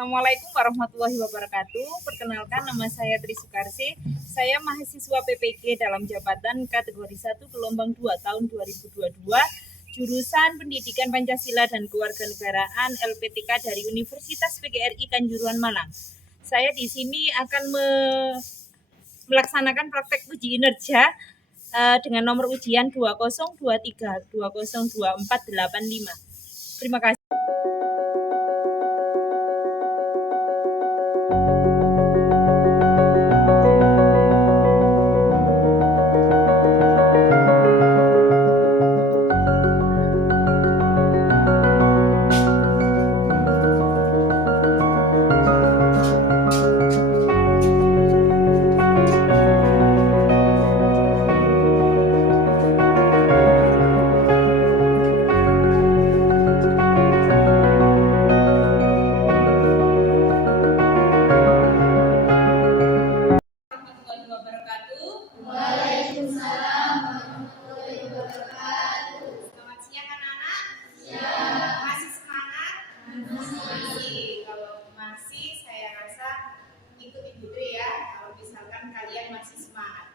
Assalamualaikum warahmatullahi wabarakatuh. Perkenalkan, nama saya Tri Sukarsi. Saya mahasiswa PPG dalam jabatan kategori 1 gelombang 2 tahun 2022, jurusan Pendidikan Pancasila dan Kewarganegaraan LPTK dari Universitas PGRI Kanjuruhan Malang. Saya di sini akan melaksanakan praktek uji kinerja dengan nomor ujian 2023 202485. Terima kasih.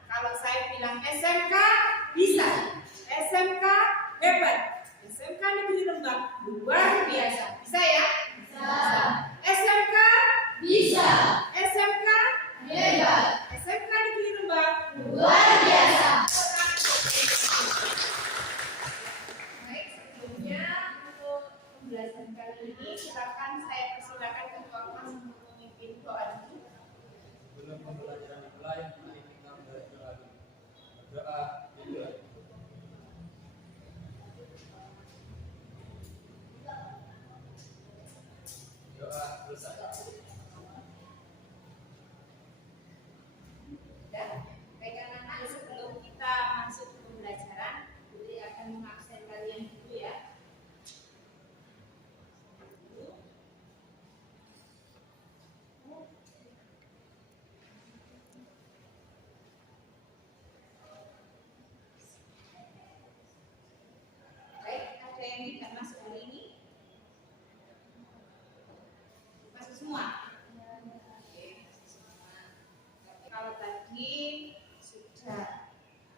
Kalau saya bilang SMK bisa, SMK hebat, SMK Negeri Rembang luar biasa, bisa ya? Bisa. SMK bisa, SMK hebat, SMK Negeri Rembang luar biasa. Baik, sebelumnya untuk pembelajaran kali ini silakan saya persilakan ketua kelas untuk memimpin doa dulu. Sebelum pembelajaran dimulai, mari kita berdoa. Berdoa dimulai. Doa selesai. Baik anak-anak, sebelum kita masuk ke pembelajaran, Budi akan mengabsen kalian dulu ya. Ada yang tidak masuk hari ini? Masuk semua? Oke, masuk semua. Tapi kalau tadi sudah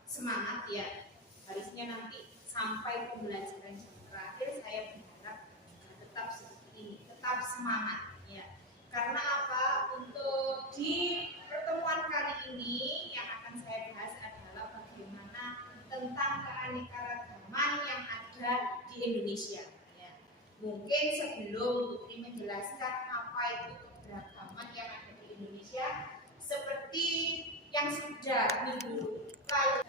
semangat ya, harusnya nanti sampai pembelajaran yang terakhir saya berharap tetap seperti ini, tetap semangat ya. Karena apa? Untuk di pertemuan kali ini yang akan saya bahas adalah bagaimana tentang keanekaragaman yang ada di Indonesia ya. Mungkin sebelum Putri menjelaskan apa itu keberagaman yang ada di Indonesia, seperti yang sudah minggu lalu.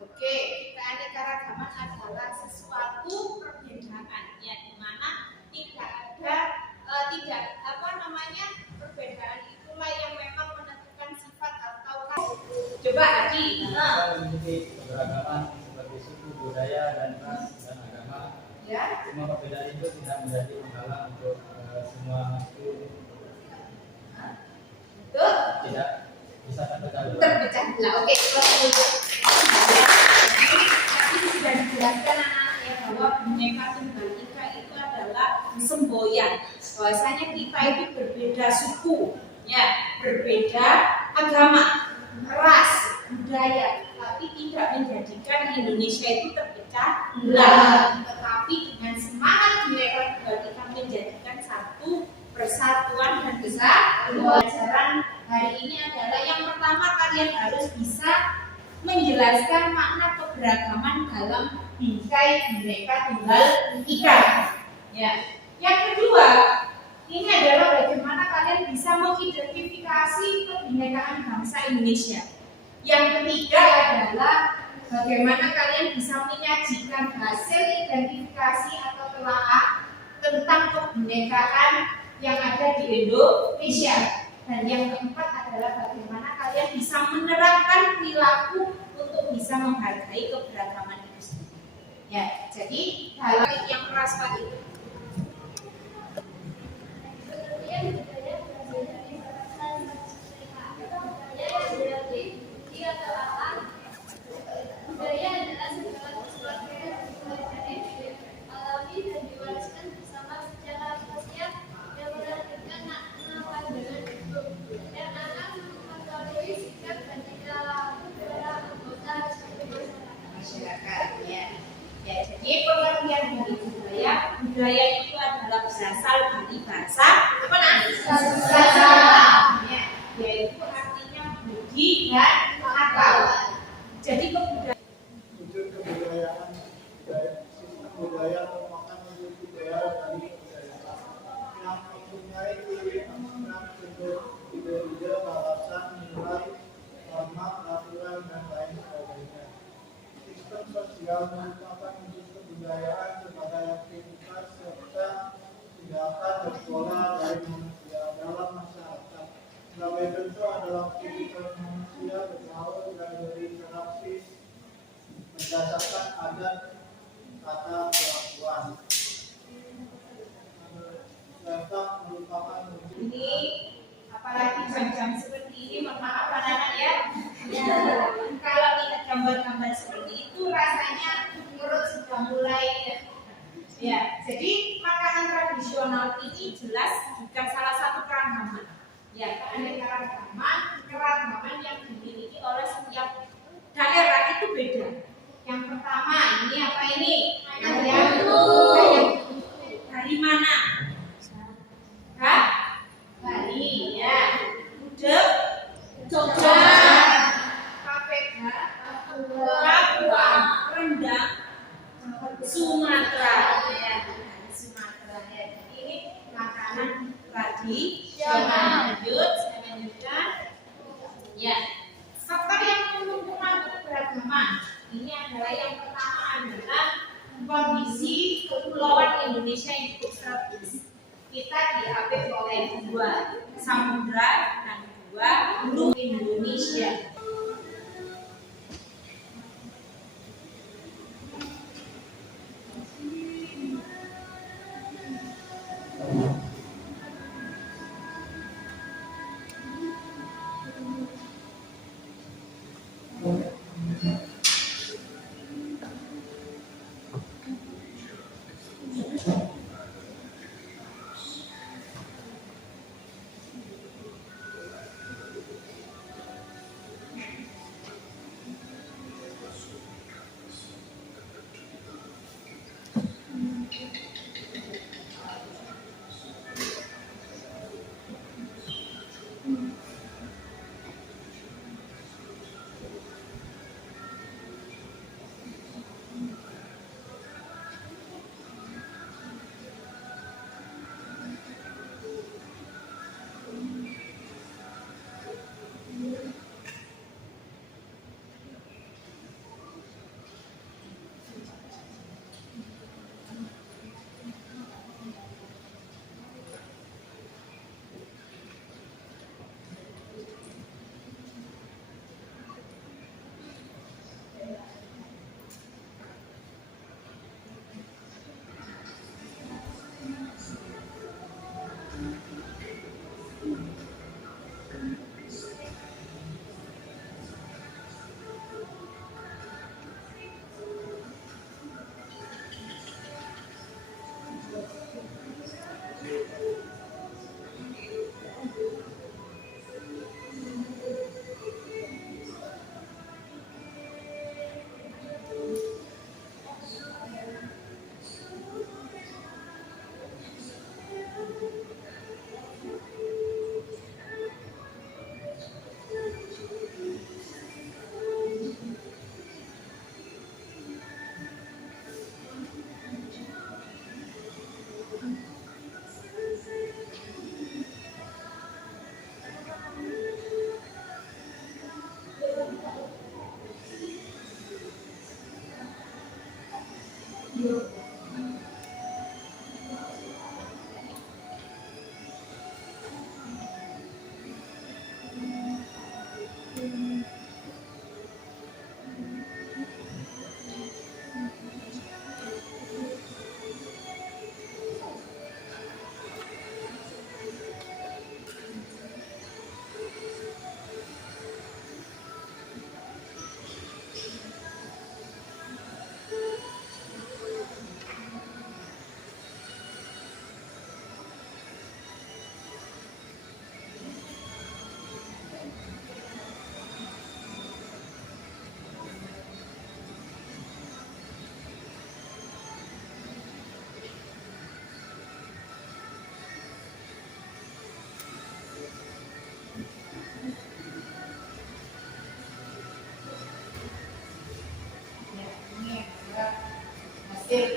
Oke, keanekaragaman adalah sesuatu perbedaan ya, di mana tidak perbedaan itulah yang memang menentukan sifat atau coba Adi. Memiliki keberagaman seperti suku, budaya, dan ras dan agama. Ya. Semua perbedaan itu tidak menjadi penghalang untuk semua itu tidak bisa terpecah belah. Oke, tadi sudah dijelaskan anak-anak ya bahwa Bhinneka Tunggal Ika itu adalah semboyan. Bahwasanya kita itu berbeda suku, ya, berbeda agama, ras, budaya, tapi tidak menjadikan Indonesia itu terpecah belah. Tetapi dengan semangat Bhinneka Tunggal Ika menjadikan satu persatuan dan kesatuan. Pelajaran hari ini adalah yang pertama, kalian harus bisa menjelaskan makna keberagaman dalam bingkai Bhinneka Tunggal Ika. Ya. Yang kedua, ini adalah bagaimana kalian bisa mengidentifikasi kebinekaan bangsa Indonesia. Yang ketiga adalah bagaimana kalian bisa menyajikan hasil identifikasi atau telaah tentang kebinekaan kebinekaan yang ada di Indonesia. Dan yang keempat adalah bagaimana kalian bisa menerapkan perilaku untuk bisa menghargai keberagaman itu sendiri. Ya, jadi dalam yang keras tadi. Kemudian budaya berasal dari batasan mereka. Budaya yang berarti dia telah budaya adalah segala sesuatu yang dipelajari, dialami dan diwariskan bersama secara sosial yang melahirkan makna pandangan hidup dan akan mempengaruhi sikap dan tingkah laku para anggota Masyarakat, ya. Ya, jadi pengertian dari budaya itu adalah berasal dari bahasa apa namanya? Bahasa, ya, yaitu artinya budi dan akal. Jadi kebudayaan wujud kebudayaan, sistem budaya merupakan wujud budaya dari kebudayaan yang mempunyai ciri yang bentuk ide-ide, alasan, nilai, norma, aturan, dan lain sebagainya. Sistem sosial merupakan wujud kebudayaan sebagai aktivitas serta tindakan berpola dari manusia dalam masyarakat. Sebagai bentuk adalah aktivitas manusia bergaul dan berinteraksi berdasarkan adat kata perlakuan. Dapat merupakan wujud ini, apalagi jam-jam seperti ini, mohon maaf anak-anak ya. Ya, kalau lihat gambar-gambar seperti itu rasanya perut sudah mulai ya. Jadi makanan tradisional ini jelas juga salah satu keragaman. Ya, keragaman yang dimiliki oleh setiap daerah itu beda. Yang pertama, ini apa ini? Ayam. Dari mana? Hah? Bali, ya. Gudeg, Jogja, Papeda, Papua, Rendang, Sumatera, ya. Sumatera, ya. Jadi ini makanan tradisional. Lanjut, saya lanjutkan. Ya. Faktor yang menentukan keberagaman ini adalah yang pertama adalah kondisi kepulauan Indonesia yang cukup strategis. Kita diapit oleh 2 samudra dan 2 hulu Indonesia.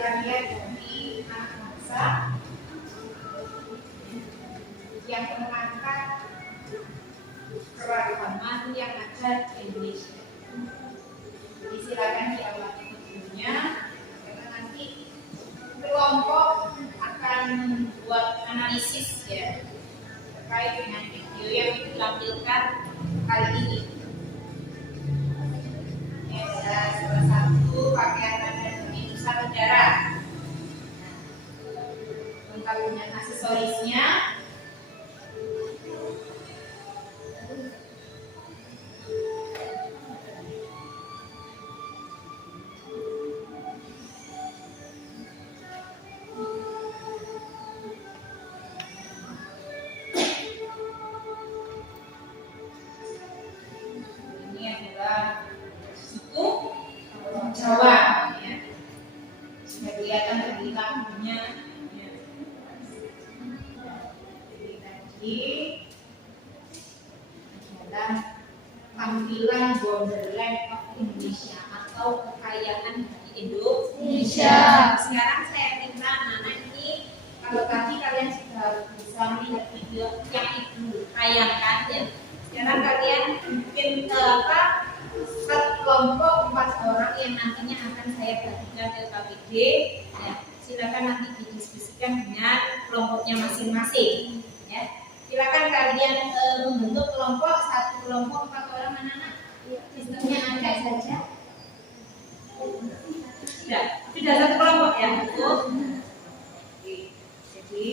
karya dari anak bangsa yang mengangkat keragaman yang ada di Indonesia. Jadi silakan diawali videonya, karena nanti kelompok akan membuat analisis ya terkait dengan video yang ditampilkan kali ini. Ini adalah salah satu pakaian adat Nusa Tenggara. Lengkap dengan aksesorisnya. Ini adalah suku Jawa ya. Sudah kelihatan dari lampunya ya. Jadi tadi adalah tampilan Wonderland of Indonesia atau kekayaan dari Indonesia. Sekarang saya minta anak-anak ini, kalau tadi kalian sudah bisa melihat video yang ibu tayangkan ya, sekarang kalian bikin satu kelompok 4 orang yang nantinya akan saya bagikan ke KPD ya. Silakan nanti didiskusikan dengan kelompoknya masing-masing ya. Silakan kalian membentuk kelompok, satu kelompok 4 orang anak-anak. Sistemnya ada saja. Sudah satu kelompok ya. Oke. Jadi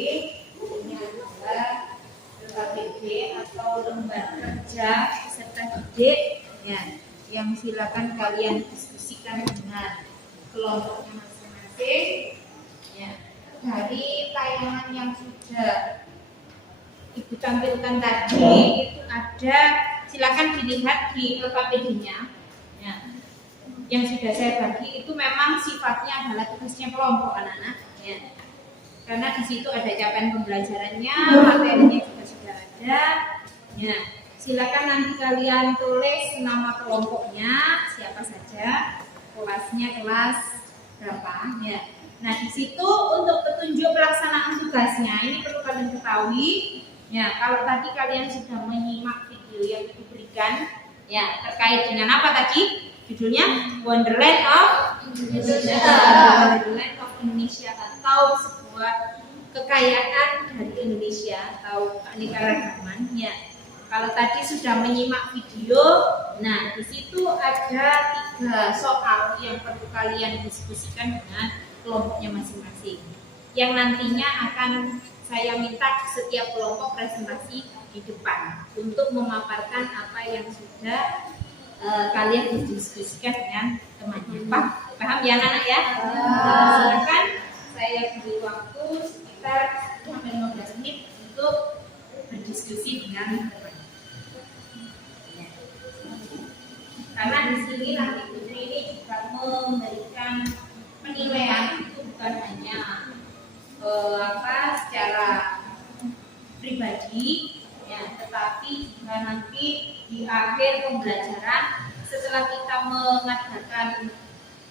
ini adalah KPD atau lembaga kerja peserta didik ya, yang silakan kalian diskusikan dengan kelompoknya masing-masing ya. Dari tayangan yang sudah ibu tampilkan tadi itu ada, silakan dilihat di LKPD-nya ya. Yang sudah saya bagi itu memang sifatnya adalah tugasnya kelompok anak-anak ya. Karena di situ ada capaian pembelajarannya, materinya juga sudah ada ya. Silakan nanti kalian tulis nama kelompoknya siapa saja, kelasnya kelas berapa ya. Nah di situ untuk petunjuk pelaksanaan tugasnya ini perlu kalian ketahui ya. Kalau tadi kalian sudah menyimak video yang diberikan ya terkait dengan apa tadi judulnya Wonderland of Indonesia, Wonderland of Indonesia atau sebuah kekayaan dari Indonesia atau keanekaragaman ya. Kalau tadi sudah menyimak video, nah di situ ada 3 soal yang perlu kalian diskusikan dengan kelompoknya masing-masing. Yang nantinya akan saya minta setiap kelompok presentasi di depan untuk memaparkan apa yang sudah kalian diskusikan dengan temannya. Paham ya anak-anak ya? Silakan saya beri waktu sekitar 15 menit untuk berdiskusi dengan teman. Karena di sini nanti Putri ini juga memberikan penilaian itu bukan hanya secara pribadi ya, tetapi juga nanti di akhir pembelajaran setelah kita mengadakan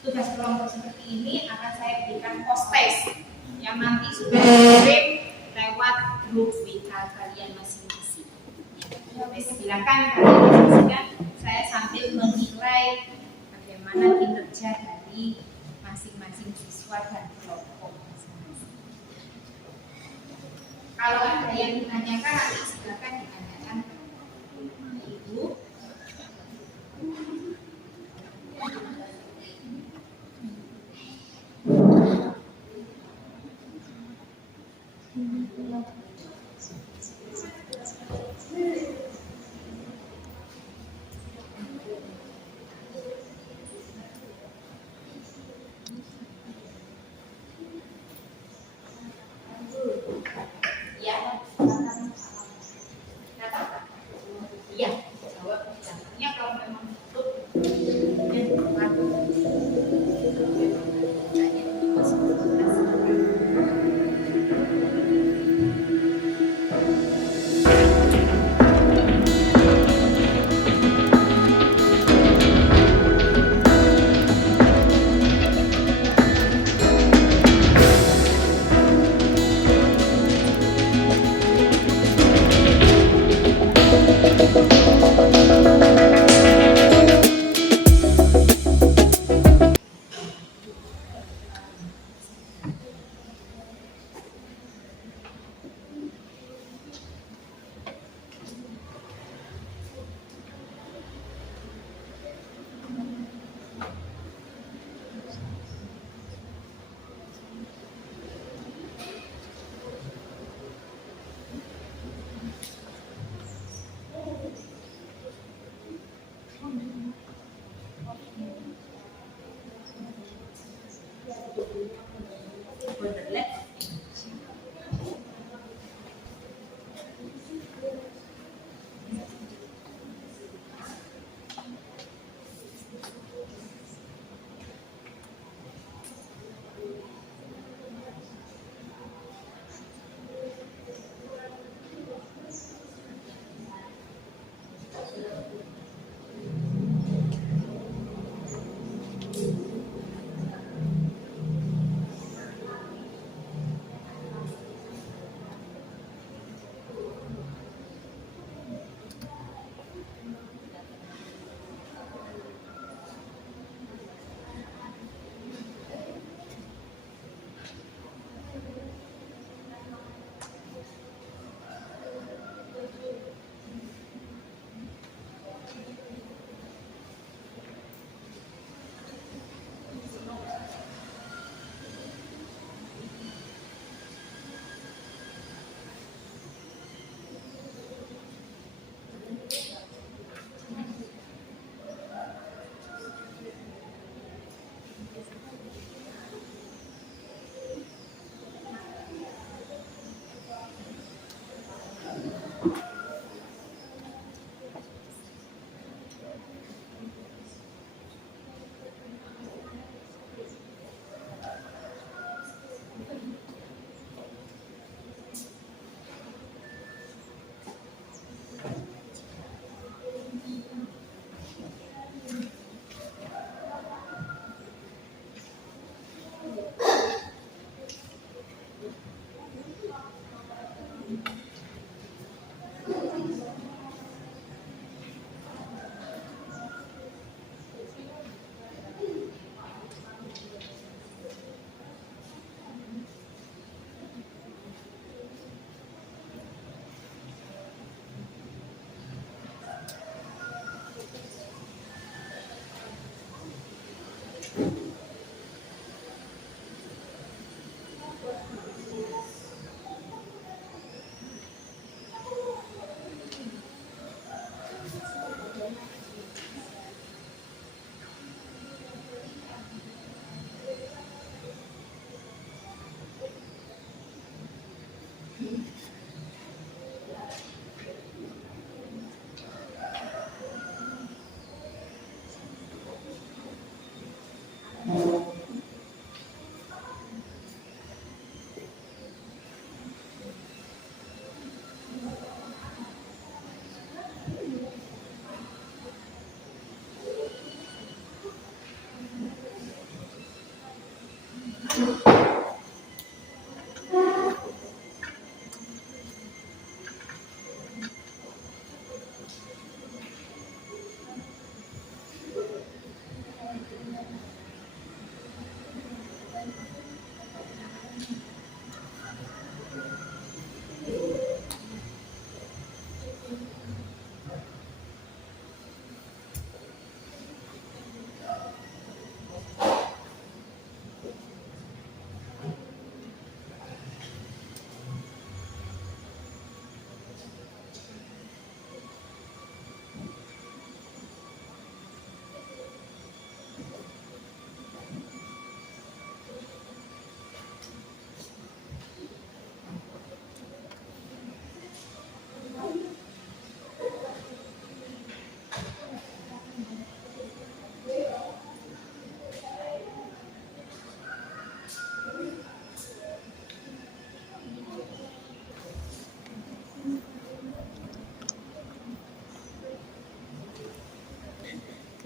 tugas kelompok seperti ini akan saya berikan post test yang nanti sudah dikirim lewat grup WK kalian masing-masing. Silakan kalian diskusikan, saya sambil menilai bagaimana kinerja dari masing-masing siswa dan kelompok masing-masing. Kalau ada yang ditanyakan nanti silakan ditanyakan Ibu. Ya,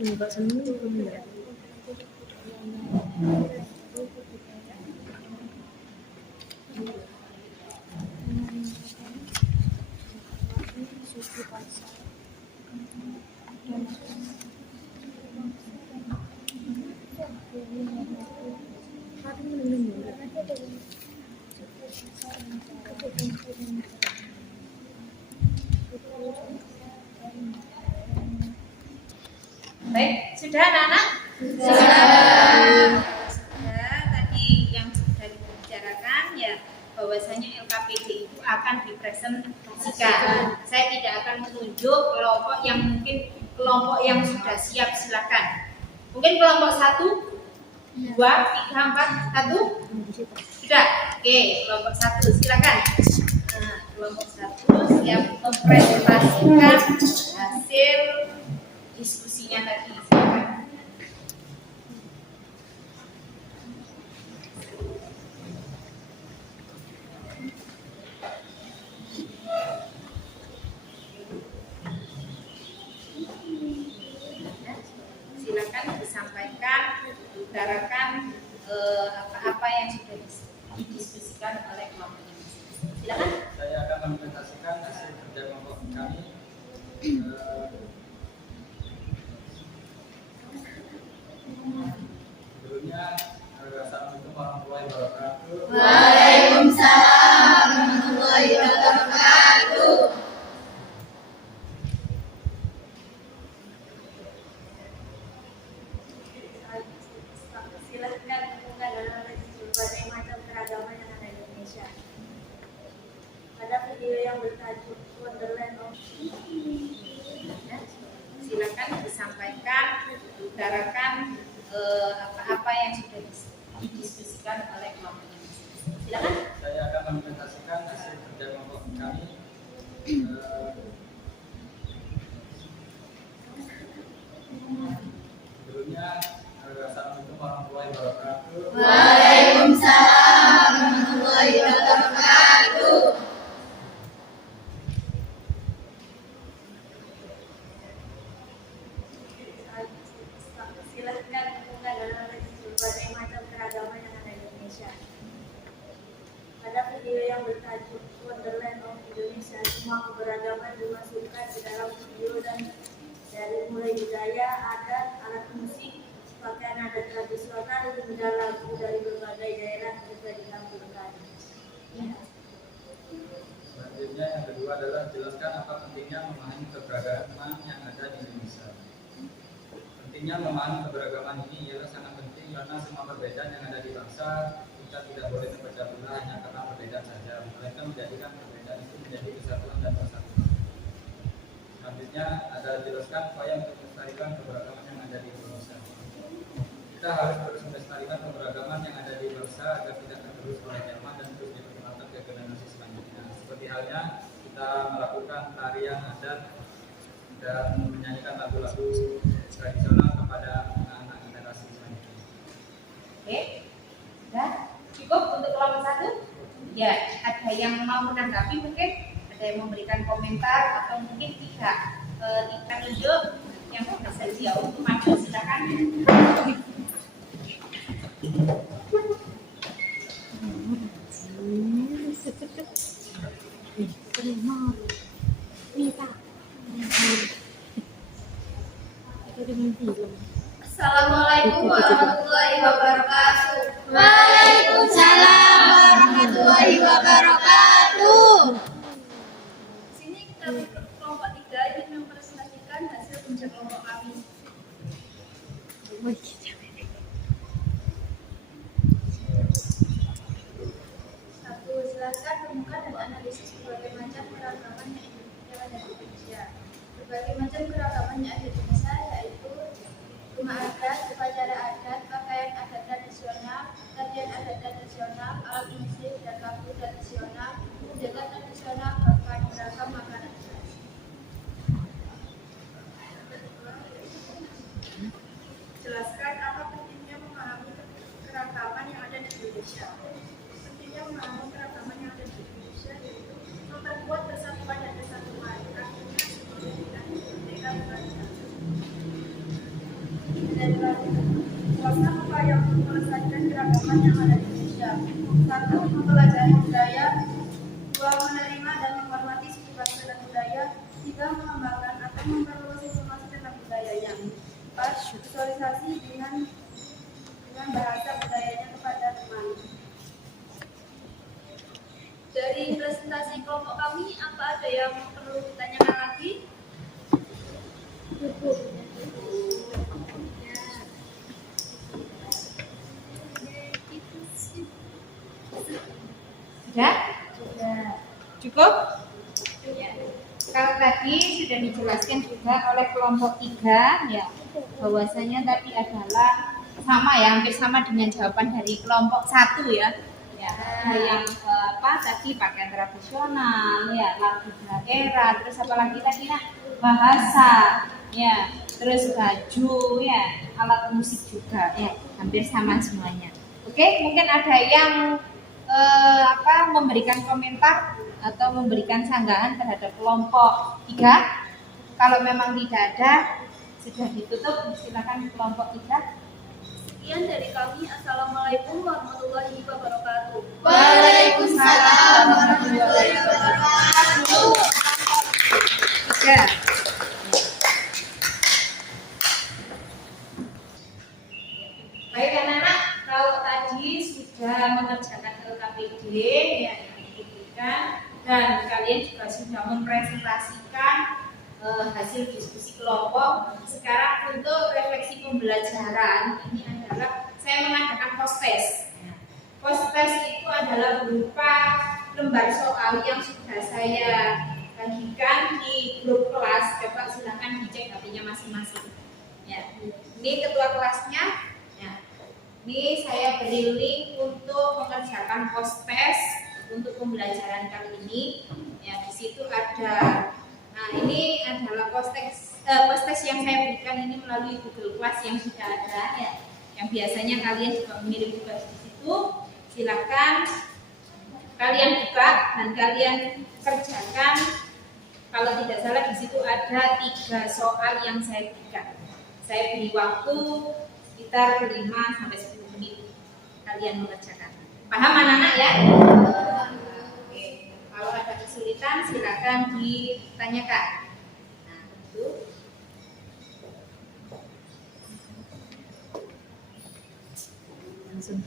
Ini Pak seneng ya. Baik, sudah anak-anak? Sudah. Tadi yang sudah dibicarakan ya bahwasanya LKPD itu akan dipresentasikan. Saya tidak akan menunjuk kelompok yang mungkin kelompok yang sudah siap, silakan. Mungkin kelompok 1, 2, 3, 4, 1. Sudah. Oke, kelompok 1 silakan. Nah, kelompok 1 siap mempresentasikan hasil diskusinya tadi. Silakan. Silakan disampaikan, diutarakan apa-apa yang sudah didiskusikan oleh kelompok ini. Silakan. Saya akan mempresentasikan hasil kerja kelompok kami. Sebelumnya, Assalamualaikum warahmatullahi wabarakatuh. Waalaikumsalam warahmatullahi wabarakatuh. Silakan buka dalam berbagai macam keragaman yang ada di Indonesia. Ada video yang bertajuk Wonderland of Silakan disampaikan, diutarakan apa-apa yang sudah didiskusikan oleh kelompok ini. Silakan. Saya akan mempresentasikan hasil kerja kelompok kami. Sebelumnya, Assalamualaikum warahmatullahi wabarakatuh. Waalaikumsalam warahmatullahi wabarakatuh. Silakan buka dalam berbagai macam keragaman yang ada di Indonesia. Ada video yang bertajuk Wonderland of Indonesia. Semua keberagaman dimasukkan ke dalam video dan dari mulai budaya, adat, alat musik, pakaian adat tradisional hingga lagu dari berbagai daerah juga ditampilkan. Ya. Selanjutnya yang kedua adalah jelaskan apa pentingnya memahami keberagaman yang ada di Indonesia. Pentingnya memahami keberagaman ini ialah sangat penting karena semua perbedaan yang ada di bangsa kita tidak boleh terpecah belah meneruskan upaya untuk melestarikan keberagaman yang ada di Indonesia. Kita harus terus melestarikan keberagaman yang ada di bangsa agar tidak tergerus oleh zaman dan terus diperkenalkan ke generasi selanjutnya. Seperti halnya kita melakukan tarian adat dan menyanyikan lagu-lagu tradisional kepada anak-anak generasi selanjutnya. Oke, sudah cukup untuk kelompok 1? Ya, ada yang mau menanggapi mungkin? Ada yang memberikan komentar atau mungkin tidak nunjuk yang bersedia untuk maju, silakan. Assalamualaikum warahmatullahi wabarakatuh. Waalaikumsalam warahmatullahi wabarakatuh. Sini kita kelompok 3 ingin mempresentasikan hasil kerja kelompok kami. Satu, silakan temukan dan analisis berbagai macam keragaman yang ada di Indonesia. Berbagai macam keragaman yang ada di Indonesia yaitu rumah adat, upacara adat, pakaian adat tradisional, tarian adat tradisional, alat musik dan lagu tradisional, senjata tradisional, bahkan beragam makanan khas. Jelaskan apa pentingnya memahami keragaman yang ada di Indonesia. Pentingnya memahami keragaman yang ada di Indonesia yaitu memperkuat persatuan dan kesatuan, artinya sebuah identitas merdeka berbangsa. Dan melakukan upaya untuk melestarikan keragaman yang ada di Indonesia. 1. Mempelajari budaya. 2. Menerima dan menghormati suku bangsa dan budaya. 3. Mengembangkan atau memperluas informasi tentang budayanya. 4. Visualisasi dengan bahasa budayanya kepada teman. Dari presentasi kelompok kami, apa ada yang perlu ditanyakan lagi? Sudah? Cukup? Kalau tadi sudah dijelaskan juga oleh kelompok 3 ya, bahwasanya tadi adalah sama ya, hampir sama dengan jawaban dari kelompok 1 ya. Ya, ada yang tadi pakaian tradisional ya, lagu daerah, terus apa lagi tadi bahasa ya, terus baju ya, alat musik juga ya, hampir sama semuanya. Oke, mungkin ada yang memberikan komentar atau memberikan sanggahan terhadap kelompok 3. Kalau memang tidak ada, sudah ditutup, silakan kelompok 3. Sekian dari kami. Assalamualaikum warahmatullahi wabarakatuh. Waalaikumsalam warahmatullahi wabarakatuh. 3. Baik anak-anak, kalau tadi sudah mengerjakan LKPD ya, yang diberikan, dan kalian juga sudah mempresentasikan hasil diskusi kelompok. Sekarang untuk refleksi pembelajaran ini adalah saya mengadakan post-test. Post-test itu adalah berupa lembar soal yang sudah saya bagikan di grup kelas. Coba silakan dicek HP-nya masing-masing. Ya, ini ketua kelasnya. Ya, ini saya beri link untuk mengerjakan post-test untuk pembelajaran kali ini. Ya, di situ ada. Nah, ini adalah post-test yang saya berikan ini melalui Google Class yang sudah ada ya. Yang biasanya kalian juga mengirim tugas di situ. Silakan kalian buka dan kalian kerjakan. Kalau tidak salah di situ ada 3 soal yang saya berikan. Saya beri waktu sekitar 5 sampai 10 menit kalian mengerjakan. Paham anak-anak ya? Kalau ada kesulitan silakan ditanyakan. Nah, itu. Langsung.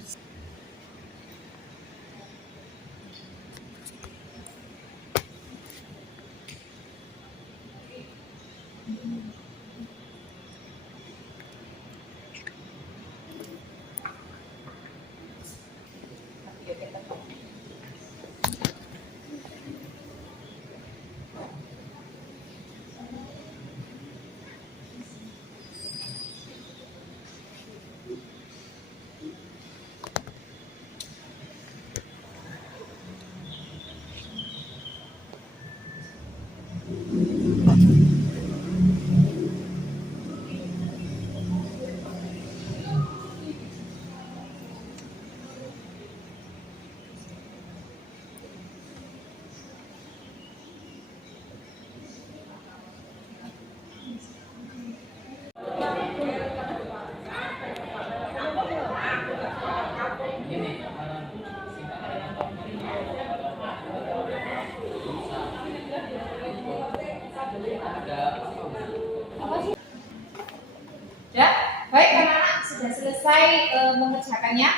mengerjakannya?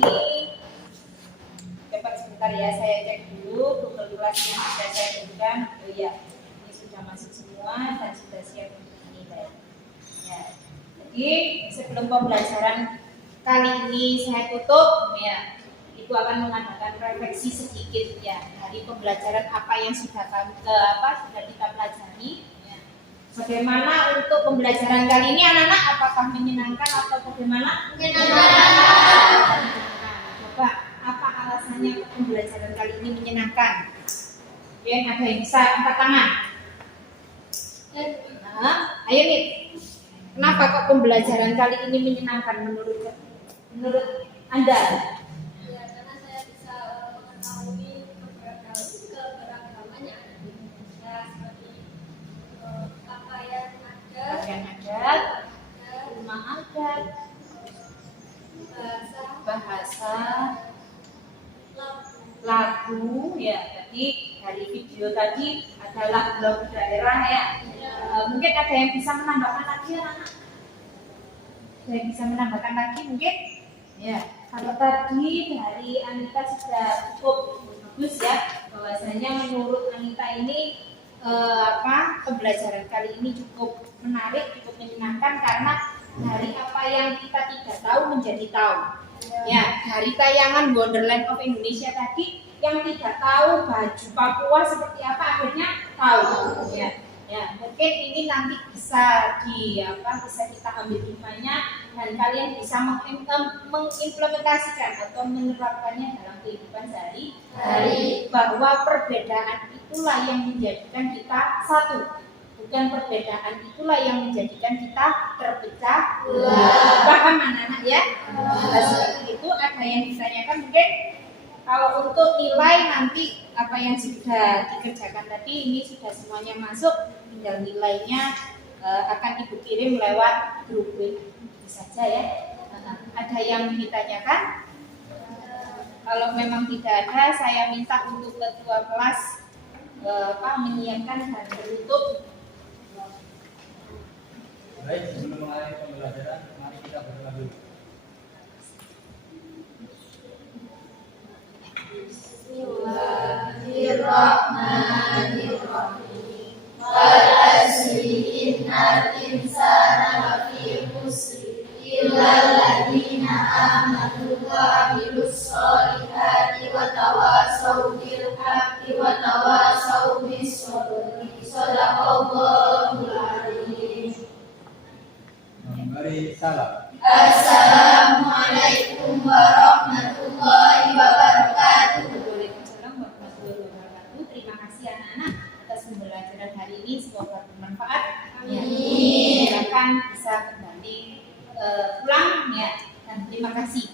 Ini cepat sebentar ya, saya cek dulu Google Class yang sudah saya berikan. Oh iya, ini sudah masuk semua dan sudah siap untuk menilai. Ya. Jadi sebelum pembelajaran kali ini saya tutup, ya, itu akan mengadakan refleksi sedikit ya dari pembelajaran apa yang sudah sudah kita pelajari. Ya. Bagaimana untuk pembelajaran kali ini anak-anak? Apakah menyenangkan atau bagaimana? Menyenangkan. Coba apa alasannya pembelajaran kali ini menyenangkan? Oke, ada yang bisa angkat tangan? Nah, ayo nih. Kenapa kok pembelajaran kali ini menyenangkan menurut Anda? Ya, karena saya bisa mengetahui keberagaman yang ada di Indonesia seperti pakaian adat, Rumah adat, bahasa, lagu, ya. Jadi dari video tadi ada lagu-lagu daerah ya. Mungkin ada yang bisa menambahkan lagi ya, anak? Ada yang bisa menambahkan lagi mungkin? Ya. Kalau tadi dari Anita sudah cukup bagus ya, bahwasanya menurut Anita ini pembelajaran kali ini cukup menarik, cukup menyenangkan karena dari apa yang kita tidak tahu menjadi tahu. Ya, dari tayangan Wonderland of Indonesia tadi yang tidak tahu baju Papua seperti apa akhirnya tahu. Ya, mungkin ini nanti bisa bisa kita ambil hikmahnya dan kalian bisa mengimplementasikan atau menerapkannya dalam kehidupan sehari-hari, bahwa perbedaan itulah yang menjadikan kita satu. Bukan perbedaan itulah yang menjadikan kita terpecah belah. Paham anak-anak ya? Seperti itu. Ada yang ditanyakan mungkin? Kalau untuk nilai nanti apa yang sudah dikerjakan tadi ini sudah semuanya masuk, tinggal nilainya akan Ibu kirim lewat grup WA saja ya. Ada yang ditanyakan? Kalau memang tidak ada, saya minta untuk ketua kelas menyiapkan dan menutup. Baik, sebelum mengakhiri pembelajaran, mari kita berdoa dulu. Bismillahirrahmanirrahim. Wal asri innal insana lafi khusr illa alladziina aamanu wa 'amilus sholihati wa tawassaw bil haqqi wa tawassaw bis sabr. Shadaqallahul 'azim. Mari salam. Assalamualaikum warahmatullahi wabarakatuh. Waalaikumsalam warahmatullahi wabarakatuh. Terima kasih anak-anak atas pembelajaran hari ini, semoga bermanfaat. Amin. Silakan bisa kembali pulang ya, dan terima kasih.